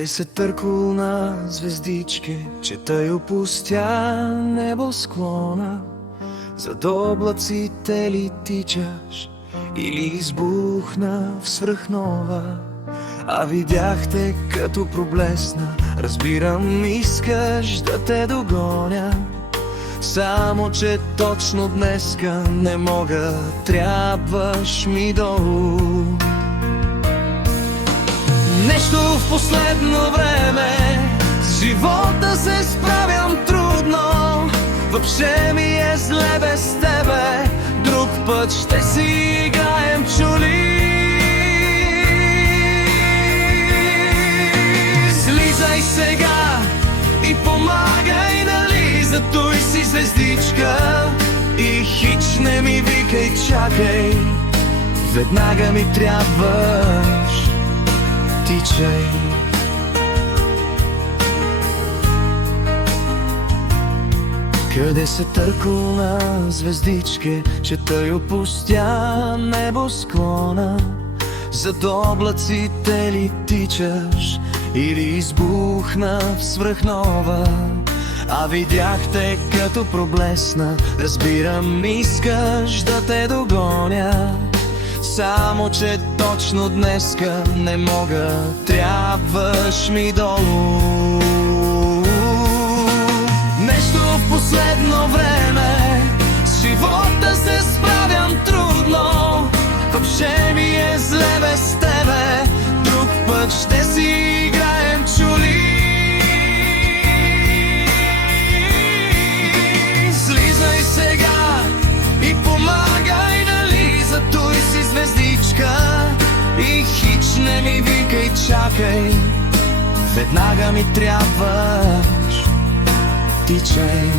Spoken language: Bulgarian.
Къде се търкулна звездички, че тъй опустя небосклона? Зад облаците ли тичаш или избухна в свръхнова? А видяхте като проблесна, разбирам, искаш да те догоня. Само че точно днеска не мога, трябваш ми долу. Нещо в последно време с живота се справям трудно. Въобще ми е зле без тебе, друг път ще си играем чули. Слизай сега и помагай, нали, за той си звездичка. И хич не ми викай, чакай, веднага ми трябваш, тичай. Къде се търкулна звездичке, че тъй опустя небосклона? Зад облаците ли тичаш или избухна в свръхнова? А видяхте като проблесна, разбирам, искаш да те догоня. Само че точно днеска не мога, трябваш ми долу. Нещо в последно време с живота се справям трудно. Въобще ми е зле без тебе, друг път ще си играем чули. Слизай сега и помагай, нали, за той си звездичка. И хич не ми викай, чакай, веднага ми трябваш, тичай.